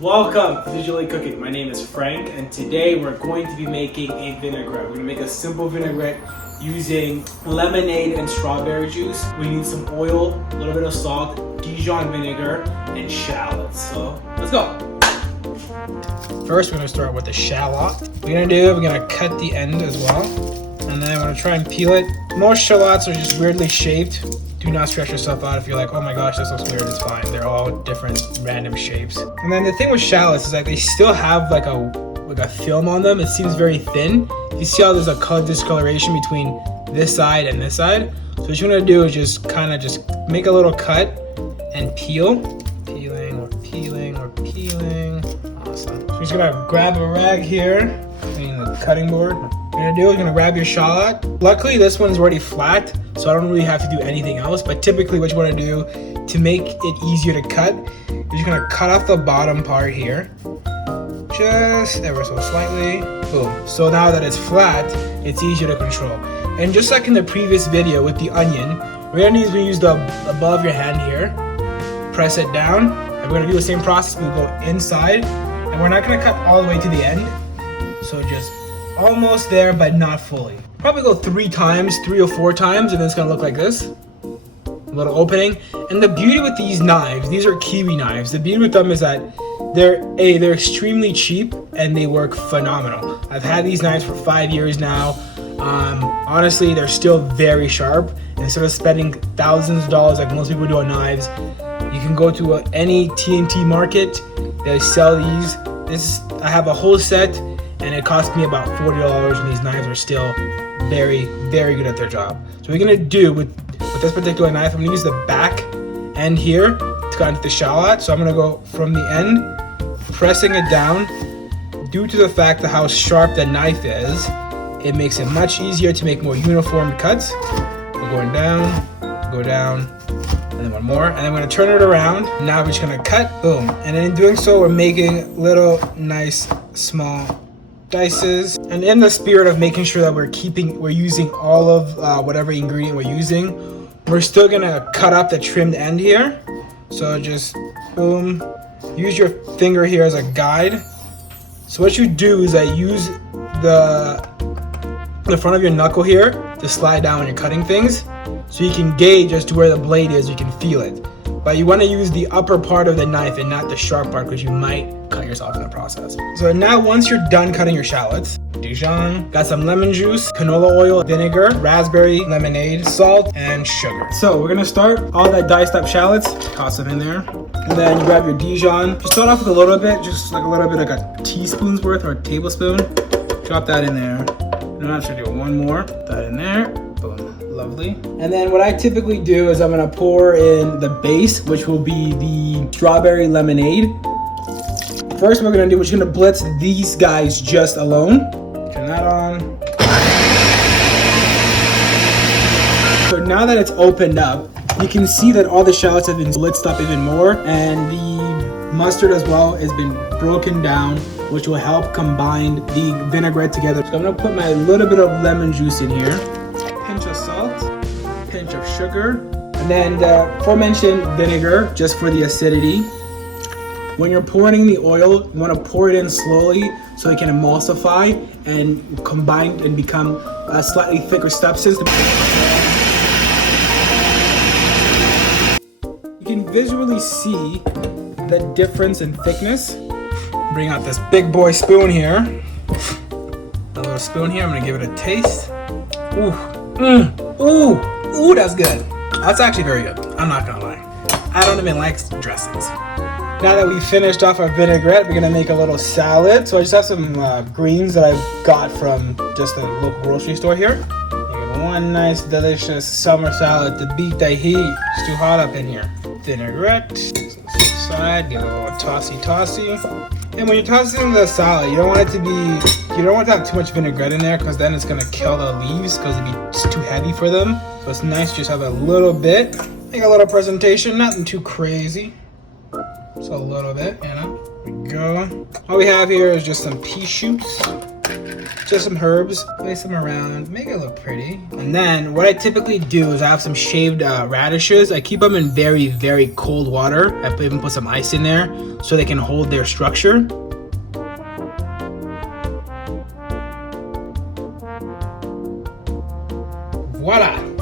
Welcome to Digitally Cooking. My name is Frank, and today we're going to be making a vinaigrette. We're going to make a simple vinaigrette using lemonade and strawberry juice. We need some oil, a little bit of salt, Dijon vinegar, and shallots. So let's go. First, we're going to start with the shallot. We're going to cut the end as well, and then I'm going to try and peel it. Most shallots are just weirdly shaped. Do not stress yourself out if you're like, oh my gosh, this looks weird. It's fine. They're all different random shapes. And then the thing with shallots is that they still have like a film on them. It seems very thin. You see how there's a color discoloration between this side and this side. So what you want to do is just make a little cut and peel. Peeling. Awesome. So you're just gonna grab a rag here, the cutting board. What you're gonna do is grab your shallot. Luckily, this one's already flat, so I don't really have to do anything else. But typically, what you want to do to make it easier to cut is you're gonna cut off the bottom part here, just ever so slightly. Boom. So now that it's flat, it's easier to control. And just like in the previous video with the onion, we're gonna use the above your hand here, press it down, and we're gonna do the same process. We'll go inside, and we're not gonna cut all the way to the end. So just almost there, but not fully. Probably go 3 or 4 times, and then it's gonna look like this. A little opening. And the beauty with these knives, these are kiwi knives. The beauty with them is that they're extremely cheap and they work phenomenal. I've had these knives for 5 years now. Honestly, they're still very sharp. Instead of spending thousands of dollars like most people do on knives, you can go to any TNT market. They sell these. I have a whole set, and it cost me about $40, and these knives are still very, very good at their job. So what we're gonna do with this particular knife, I'm gonna use the back end here to cut into the shallot. So I'm gonna go from the end, pressing it down. Due to the fact of how sharp the knife is, it makes it much easier to make more uniform cuts. We're going down, go down, and then one more, and I'm gonna turn it around. Now we're just gonna cut, boom. And in doing so, we're making little, nice, small dices. And in the spirit of making sure that we're using all of whatever ingredient we're using, we're still gonna cut up the trimmed end here. So just boom, use your finger here as a guide. So what you do is use the front of your knuckle here to slide down when you're cutting things, so you can gauge as to where the blade is. You can feel it, but you want to use the upper part of the knife and not the sharp part, because you might cut yourself in the process. So now once you're done cutting your shallots, Dijon, got some lemon juice, canola oil, vinegar, raspberry lemonade, salt, and sugar. So we're gonna start all that diced up shallots, toss them in there, and then you grab your Dijon. You start off with a little bit, just like a little bit, like a teaspoon's worth or a tablespoon. Drop that in there. And I'm actually do one more. Put that in there. Boom. Lovely. And then what I typically do is I'm gonna pour in the base, which will be the strawberry lemonade. First, we're gonna blitz these guys just alone. Turn that on. So now that it's opened up, you can see that all the shallots have been blitzed up even more, and the mustard as well has been broken down, which will help combine the vinaigrette together. So I'm gonna put my little bit of lemon juice in here, pinch of salt, pinch of sugar, and then the aforementioned vinegar just for the acidity. When you're pouring in the oil, you want to pour it in slowly so it can emulsify and combine and become a slightly thicker substance. You can visually see the difference in thickness. Bring out this big boy spoon here. A little spoon here. I'm gonna give it a taste. Ooh, that's good. That's actually very good. I'm not gonna lie. I don't even like dressings. Now that we finished off our vinaigrette, we're gonna make a little salad. So I just have some greens that I've got from just the local grocery store here. Make one nice, delicious summer salad to beat the heat. It's too hot up in here. Vinaigrette, side, give it a little tossy. And when you're tossing the salad, you don't want to have too much vinaigrette in there, because then it's gonna kill the leaves, because it'd be just too heavy for them. So it's nice to just have a little bit. Make a little presentation, nothing too crazy. So a little bit, you know. There we go. All we have here is just some pea shoots. Just some herbs, place them around, make it look pretty. And then what I typically do is I have some shaved radishes. I keep them in very, very cold water. I even put some ice in there so they can hold their structure. Voila!